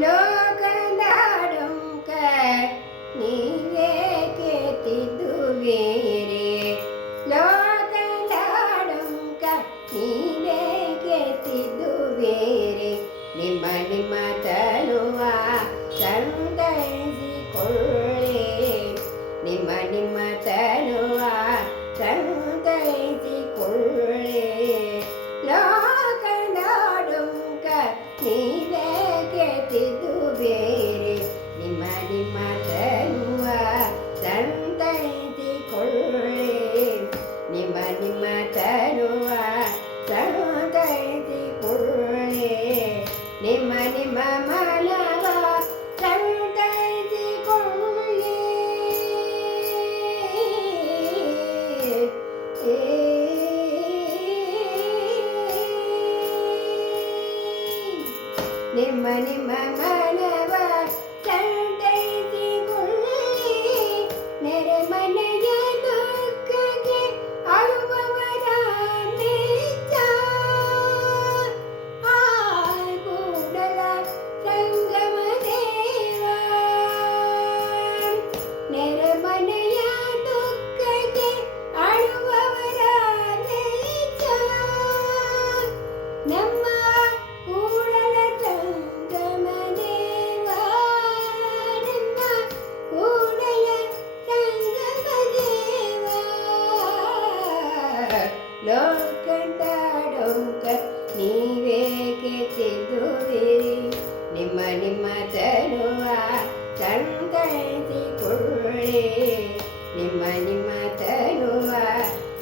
ಲೋಕದಾಡೊಂಕ ನೀವೇಕೆ ತಿದ್ದುವಿರಿ ಲೋಕದಾಡೊಂಕ ನೀವೇಕೆ ತಿದ್ದುವಿರಿ ನಿಮ್ಮ ನಿಮ್ಮ ತನುವ ಸಂತೈಸಿಕೊಳ್ಳಿ ನಿಮ್ಮ ನಿಮ್ಮ ತನುವ ಸಂತೈಸಿಕೊಳ್ಳಿ ಲೋಕದಾಡೊಂಕ ನೀವೇಕೆ ತಿದ್ದುವಿರಿ ನಿಮ್ಮ ನಿಮ್ಮ ತನುವ ಸಂತೈಸಿಕೊಳ್ಳಿ ನಿಮ್ಮ ನಿಮ್ಮ ತನುವ ಸಂತೈಸಿಕೊಳ್ಳಿ ನಿಮ್ಮ ನಿಮ್ಮ ಮನವ ಸಂತೈಸಿಕೊಳ್ಳಿ ನಿಮ್ಮ ನಿಮ್ಮ ಮನವ ಸಂತೈಸಿಕೊಳ್ಳಿ ನೆರೆಮನೆಯ ದುಃಖಕ್ಕೆ ಅಳುವವರ ಮೆಚ್ಚ ಆ ಕೂಡಲ ಸಂಗಮ ದೇವ ನೆರೆಮನೆಯ ದುಃಖಕ್ಕೆ ಅಳುವವರ ಮೆಚ್ಚ ನಮ್ಮ ಕೂಡಲ ಸಂಗಮ ದೇವ ನಮ್ಮ ಕೂಡಲ ಸಂಗಮ ದೇವ ಲೋಕದಾಡೊಂಕ ನೀವೇಕೆ ತಿದ್ದುವಿರಿ ನಿಮ್ಮ ನಿಮ್ಮ ತನುವ ಸಂತೈಸಿಕೊಳ್ಳಿ ನಿಮ್ಮ ನಿಮ್ಮ ತನುವ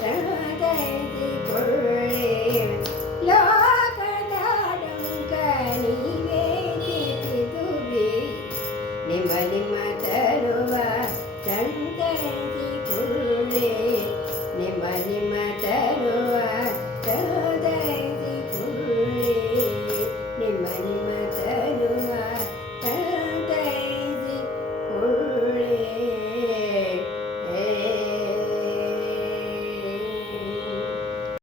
ಸಂತೈಸಿಕೊಳ್ಳಿ ಲೋಕದಾಡೊಂಕ ನೀವೇಕೆ ತಿದ್ದುವಿರಿ ನಿಮ್ಮ ನಿಮ್ಮ ತನುವ ಸಂತೈಸಿಕೊಳ್ಳಿ ನಿಮ್ಮ ನಿಮ್ಮ